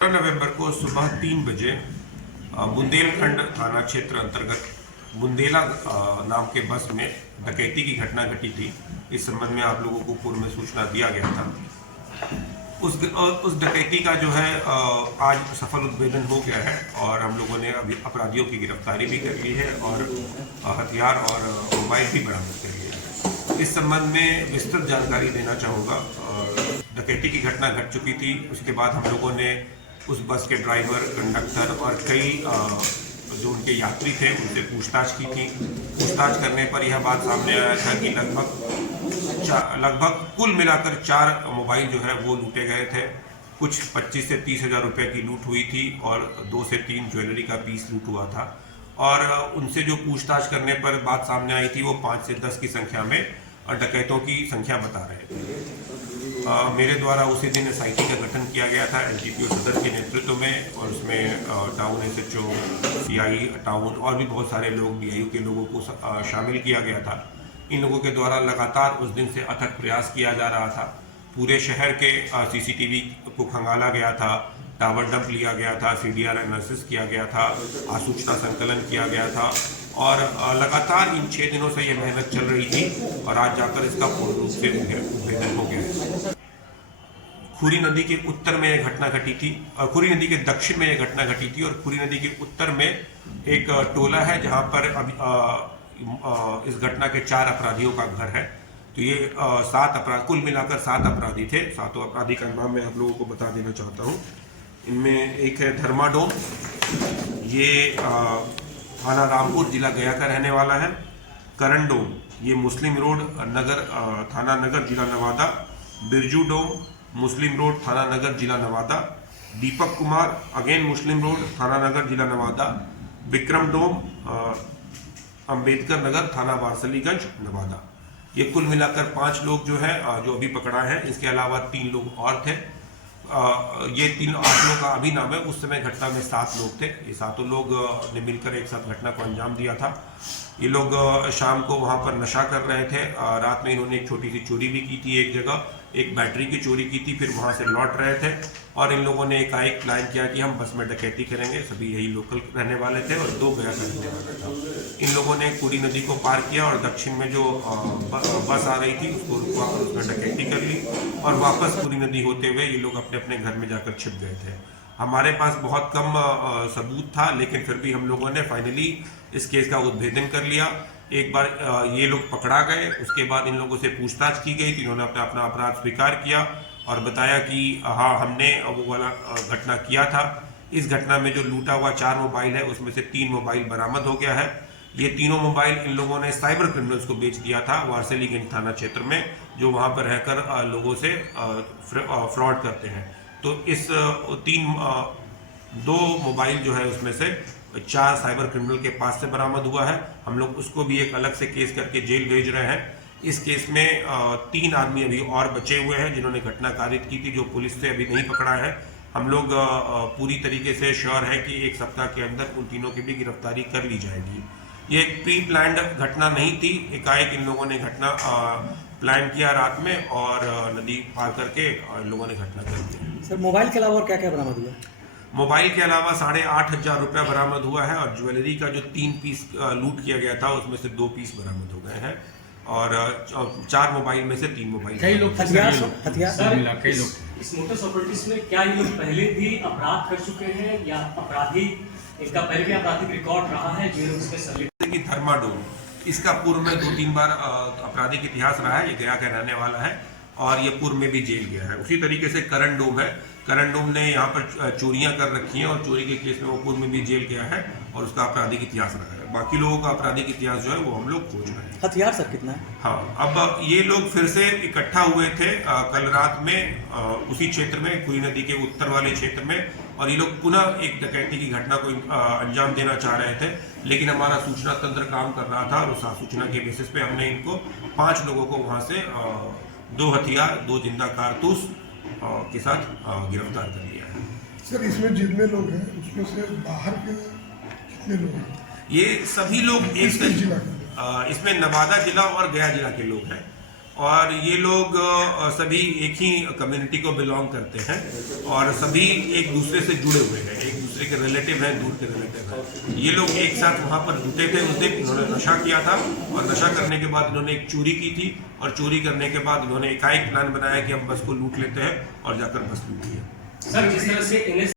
नवंबर को सुबह 3 बजे बुंदेलखंड थाना क्षेत्र अंतर्गत बुंदेला नाम के बस में डकैती की घटना घटी थी। इस संबंध में आप लोगों को पूर्व में सूचना दिया गया था। उस डकैती का जो है आज सफल उद्भेदन हो गया है और हम लोगों ने अभी अपराधियों की गिरफ्तारी भी कर ली है और हथियार और मोबाइल भी बरामद कर लिया है। इस संबंध में विस्तृत जानकारी देना चाहूँगा। डकैती की घटना घट चुकी थी, उसके बाद हम लोगों ने उस बस के ड्राइवर, कंडक्टर और कई जो उनके यात्री थे उनसे पूछताछ की थी। पूछताछ करने पर यह बात सामने आया था कि लगभग कुल मिलाकर 4 मोबाइल जो है वो लूटे गए थे। कुछ 25 से 30 हज़ार रुपये की लूट हुई थी और 2 से 3 ज्वेलरी का पीस लूट हुआ था। और उनसे जो पूछताछ करने पर बात सामने आई थी वो 5 से 10 की संख्या में डकैतों की संख्या बता रहे थे। मेरे द्वारा उसी दिन SIT का गठन किया गया था LGPO सदर के नेतृत्व में और उसमें टाउन SHO, CI टाउन और भी बहुत सारे लोग BIU के लोगों को शामिल किया गया था। इन लोगों के द्वारा लगातार उस दिन से अथक प्रयास किया जा रहा था। पूरे शहर के CCTV को खंगाला गया था, टावर डंप लिया गया था, CDR एनालिसिस किया गया था, आसूचना संकलन किया गया था और लगातार इन 6 दिनों से ये मेहनत चल रही थी और आज जाकर इसका पूर्ण रूप से उद्भेदन हो गया है। खुरी नदी के उत्तर में यह घटना घटी थी, खुरी नदी के दक्षिण में यह घटना घटी थी और खुरी नदी के उत्तर में एक टोला है जहां पर अभी इस घटना के 4 अपराधियों का घर है। तो ये 7 अपराध, कुल मिलाकर 7 अपराधी थे। 7 अपराधी का नाम मैं आप लोगों को बता देना चाहता हूँ। इनमें एक है धर्मा डोम, ये थाना रामपुर जिला गया का रहने वाला है। करण डोम, ये मुस्लिम रोड नगर थाना नगर जिला नवादा। बिरजू डोम, मुस्लिम रोड थाना नगर जिला नवादा। दीपक कुमार, अगेन मुस्लिम रोड थाना नगर जिला नवादा। विक्रम डोम, अंबेडकर नगर थाना वारसलीगंज नवादा। ये कुल मिलाकर 5 लोग जो है जो अभी पकड़ा है। इसके अलावा 3 लोग और थे। ये 8 लोग का अभी नाम है। उस समय घटना में 7 लोग थे। ये 7 लोग ने मिलकर एक साथ घटना को अंजाम दिया था। ये लोग शाम को वहाँ पर नशा कर रहे थे। रात में इन्होंने एक छोटी सी चोरी भी की थी, एक जगह एक बैटरी की चोरी की थी, फिर वहाँ से लौट रहे थे और इन लोगों ने एकाएक प्लान किया कि हम बस में डकैती करेंगे। सभी यही लोकल रहने वाले थे और 2 गया का रहने वाला था। इन लोगों ने कुरी नदी को पार किया और दक्षिण में जो बस आ रही थी उसको रुकवाकर उसमें डकैती कर ली और वापस कुरी नदी होते हुए ये लोग अपने अपने घर में जाकर छिप गए थे। हमारे पास बहुत कम सबूत था, लेकिन फिर भी हम लोगों ने फाइनली इस केस का उद्भेदन कर लिया। एक बार ये लोग पकड़ा गए, उसके बाद इन लोगों से पूछताछ की गई तो इन्होंने अपना अपराध स्वीकार किया और बताया कि हाँ, हमने वो वाला घटना किया था। इस घटना में जो लूटा हुआ 4 मोबाइल है उसमें से 3 मोबाइल बरामद हो गया है। ये तीनों मोबाइल इन लोगों ने साइबर क्रिमिनल्स को बेच दिया था वारसलीगंज थाना क्षेत्र में, जो वहाँ पर रहकर लोगों से फ्रॉड करते हैं। तो इस 2 मोबाइल जो है उसमें से 4 साइबर क्रिमिनल के पास से बरामद हुआ है। हम लोग उसको भी एक अलग से केस करके जेल भेज रहे हैं। इस केस में 3 आदमी अभी और बचे हुए हैं जिन्होंने घटना कारित की थी, जो पुलिस से अभी नहीं पकड़ा है। हम लोग पूरी तरीके से श्योर है कि 1 सप्ताह के अंदर उन तीनों की भी गिरफ्तारी कर ली जाएगी। ये एक प्री प्लान्ड घटना नहीं थी, एकाएक इन लोगों ने घटना प्लान किया रात में और नदी पार करके इन लोगों ने घटना कर दी। सर, मोबाइल के अलावा और क्या क्या बरामद हुआ? मोबाइल के अलावा 8,500 रुपया बरामद हुआ है और ज्वेलरी का जो 3 पीस लूट किया गया था उसमें से 2 पीस बरामद हो गए हैं और 4 मोबाइल में से 3 मोबाइल। कई लोग हथियार कई लोग इस मोटर्स ऑपरेटिव्स में क्या ये लोग पहले भी अपराध कर चुके हैं या अपराधी इनका पहले भी आपराधिक रिकॉर्ड रहा है जो लोग इसमें संलिप्त? की थर्माडोम, इसका पूर्व में 2-3 बार आपराधिक इतिहास रहा है। ये गया का रहने वाला है और ये पूर्व में भी जेल गया है। उसी तरीके से करण डोम है। करण डोम ने यहाँ पर चोरियां कर रखी हैं और चोरी के केस में वो पूर्व में भी जेल गया है और उसका आपराधिक इतिहास रहा है। बाकी लोगों का आपराधिक इतिहास जो है वो हम लोग खोज रहे हैं। हथियार सर कितना है? हाँ, अब ये लोग फिर से इकट्ठा हुए थे कल रात में उसी क्षेत्र में, खुरी नदी के उत्तर वाले क्षेत्र में, और ये लोग पुनः एक डकैती की घटना को अंजाम देना चाह रहे थे। लेकिन हमारा सूचना तंत्र काम कर रहा था और उस सूचना के बेसिस पे हमने इनको 5 लोगों को वहाँ से 2 हथियार, 2 जिंदा कारतूस के साथ गिरफ्तार कर लिया है। सर, इसमें जितने लोग हैं उसमें से बाहर के कितने लोग हैं? ये सभी लोग एक जिला इसमें नवादा जिला और गया जिला के लोग हैं और ये लोग सभी एक ही कम्युनिटी को बिलोंग करते हैं और सभी एक दूसरे से जुड़े हुए हैं, एक दूसरे के रिलेटिव हैं, दूर के रिलेटिव हैं। ये लोग एक साथ वहाँ पर जुटे थे उस दिन, इन्होंने नशा किया था और नशा करने के बाद इन्होंने एक चोरी की थी और चोरी करने के बाद इन्होंने एकाएक प्लान बनाया कि हम बस को लूट लेते हैं और जाकर बस लूट लिया। सर जिस तरह से